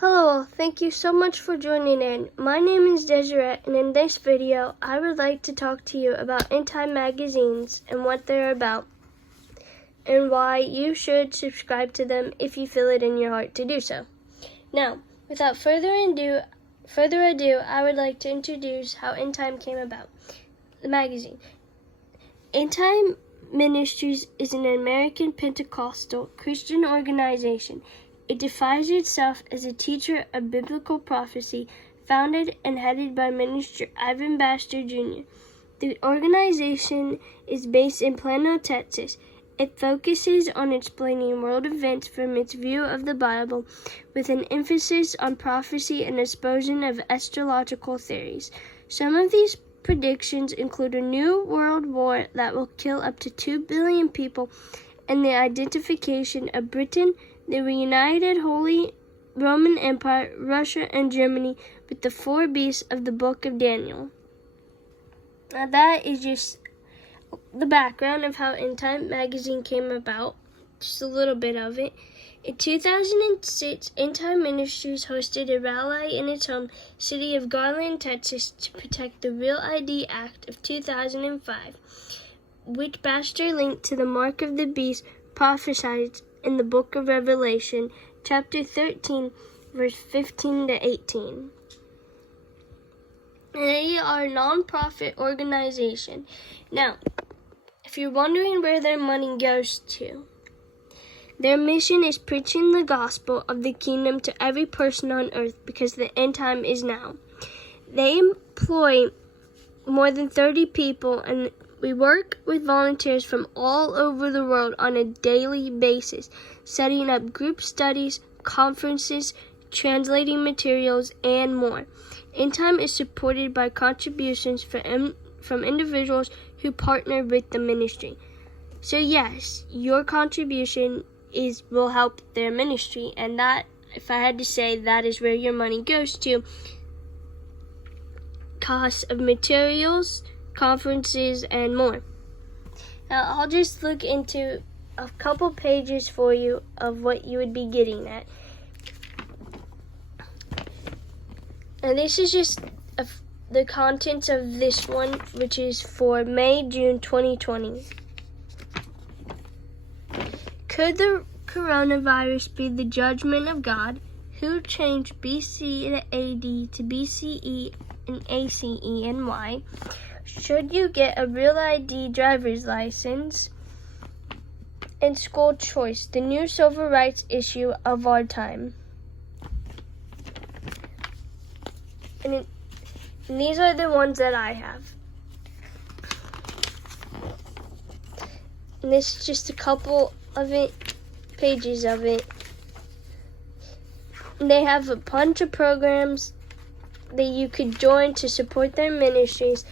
Hello, thank you so much for joining in. My name is Desiree, and in this video, I would like to talk to you about EndTime Magazines and what they're about, and why you should subscribe to them if you feel it in your heart to do so. Now, without further ado, I would like to introduce how EndTime came about. The magazine. EndTime Ministries is an American Pentecostal Christian organization. It defines itself as a teacher of biblical prophecy, founded and headed by Minister Ivan Baxter Jr. The organization is based in Plano, Texas. It focuses on explaining world events from its view of the Bible, with an emphasis on prophecy and exposing of astrological theories. Some of these predictions include a new world war that will kill up to 2 billion people, and the identification of Britain, the reunited Holy Roman Empire, Russia, and Germany with the 4 beasts of the book of Daniel. Now that is just the background of how EndTime Magazine came about, just a little bit of it. In 2006, EndTime Ministries hosted a rally in its home city of Garland, Texas, to protect the Real ID Act of 2005, which Baxter linked to the mark of the beast prophesied in the book of Revelation, chapter 13, verse 15 to 18. They are a non-profit organization. Now, if you're wondering where their money goes to, their mission is preaching the gospel of the kingdom to every person on earth, because the end time is now. They employ more than 30 people, and we work with volunteers from all over the world on a daily basis, setting up group studies, conferences, translating materials, and more. EndTime is supported by contributions from individuals who partner with the ministry. So yes, your contribution will help their ministry, and that, if I had to say, that is where your money goes to. Costs of materials, conferences, and more. Now, I'll just look into a couple pages for you of what you would be getting at. And this is just the contents of this one, which is for May-June 2020. Could the coronavirus be the judgment of God, who changed BC to AD to BCE and ACE and Y? Should you get a Real ID driver's license? And school choice, the new civil rights issue of our time. And these are the ones that I have. And this is just a couple of pages of it. And they have a bunch of programs that you could join to support their ministries.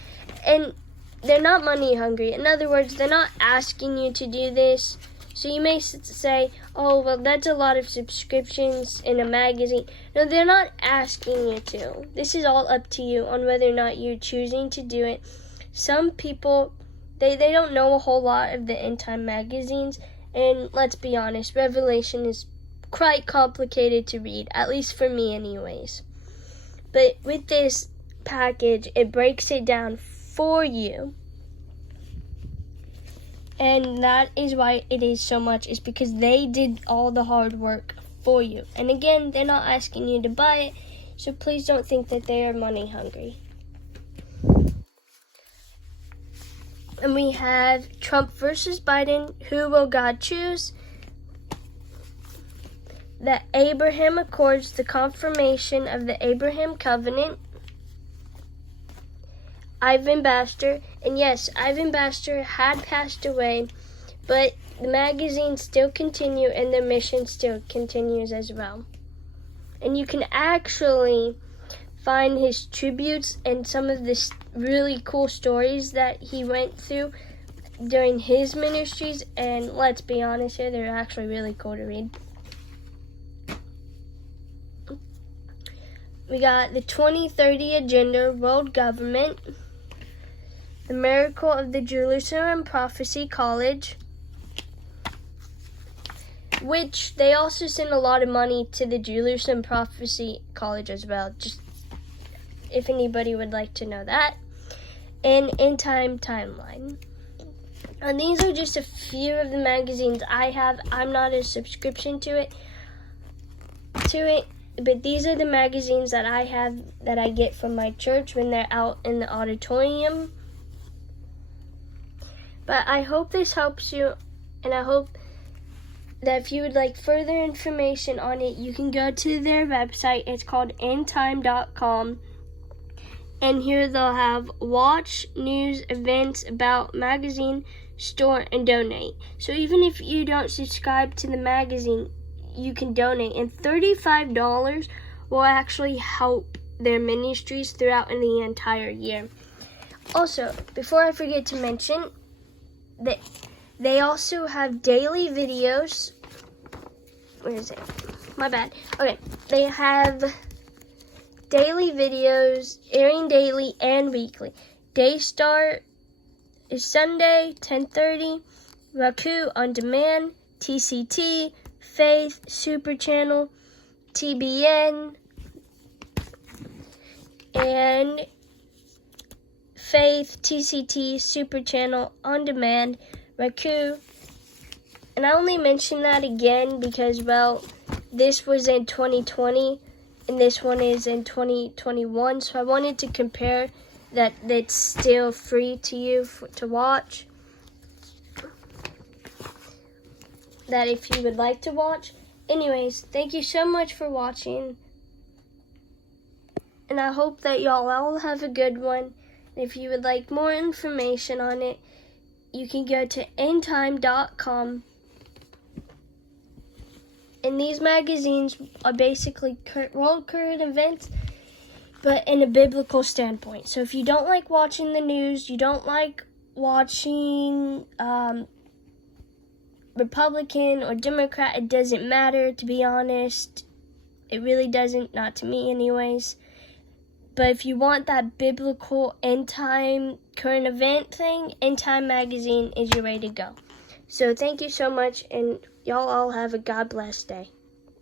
And they're not money hungry. In other words, they're not asking you to do this. So you may say, oh, well, that's a lot of subscriptions in a magazine. No, they're not asking you to. This is all up to you on whether or not you're choosing to do it. Some people, they don't know a whole lot of the EndTime magazines. And let's be honest, Revelation is quite complicated to read, at least for me anyways. But with this package, it breaks it down for you. And that is why it is so much, is because they did all the hard work for you. And again, they're not asking you to buy it, so please don't think that they are money hungry. And we have Trump versus Biden, who will God choose? The Abraham Accords, the confirmation of the Abraham Covenant. Ivan Baxter, and yes, Ivan Baxter had passed away, but the magazines still continue and their mission still continues as well. And you can actually find his tributes and some of the really cool stories that he went through during his ministries, and let's be honest here, they're actually really cool to read. We got the 2030 Agenda, World Government, The Miracle of the Jerusalem Prophecy College, which they also send a lot of money to the Jerusalem Prophecy College as well, just if anybody would like to know that. And EndTime Timeline. And these are just a few of the magazines I have. I'm not a subscription to it, but these are the magazines that I have that I get from my church when they're out in the auditorium. But I hope this helps you, and I hope that if you would like further information on it, you can go to their website. It's called endtime.com. And here they'll have watch, news, events, about, magazine, store, and donate. So even if you don't subscribe to the magazine, you can donate. And $35 will actually help their ministries throughout in the entire year. Also, before I forget to mention, that they also have daily videos. Where is it? My bad. Okay, they have daily videos airing daily and weekly. Day start is Sunday, 10:30. Roku on demand, TCT, Faith, Super Channel, TBN, and Faith, TCT, Super Channel, On Demand, Roku. And I only mention that again because, well, this was in 2020 and this one is in 2021. So I wanted to compare that it's still free to you to watch. That if you would like to watch. Anyways, thank you so much for watching. And I hope that y'all all have a good one. If you would like more information on it, you can go to endtime.com. And these magazines are basically world current events, but in a biblical standpoint. So if you don't like watching the news, you don't like watching Republican or Democrat, it doesn't matter, to be honest. It really doesn't, not to me anyways. But if you want that biblical end time current event thing, EndTime Magazine is your way to go. So thank you so much, and y'all all have a God bless day.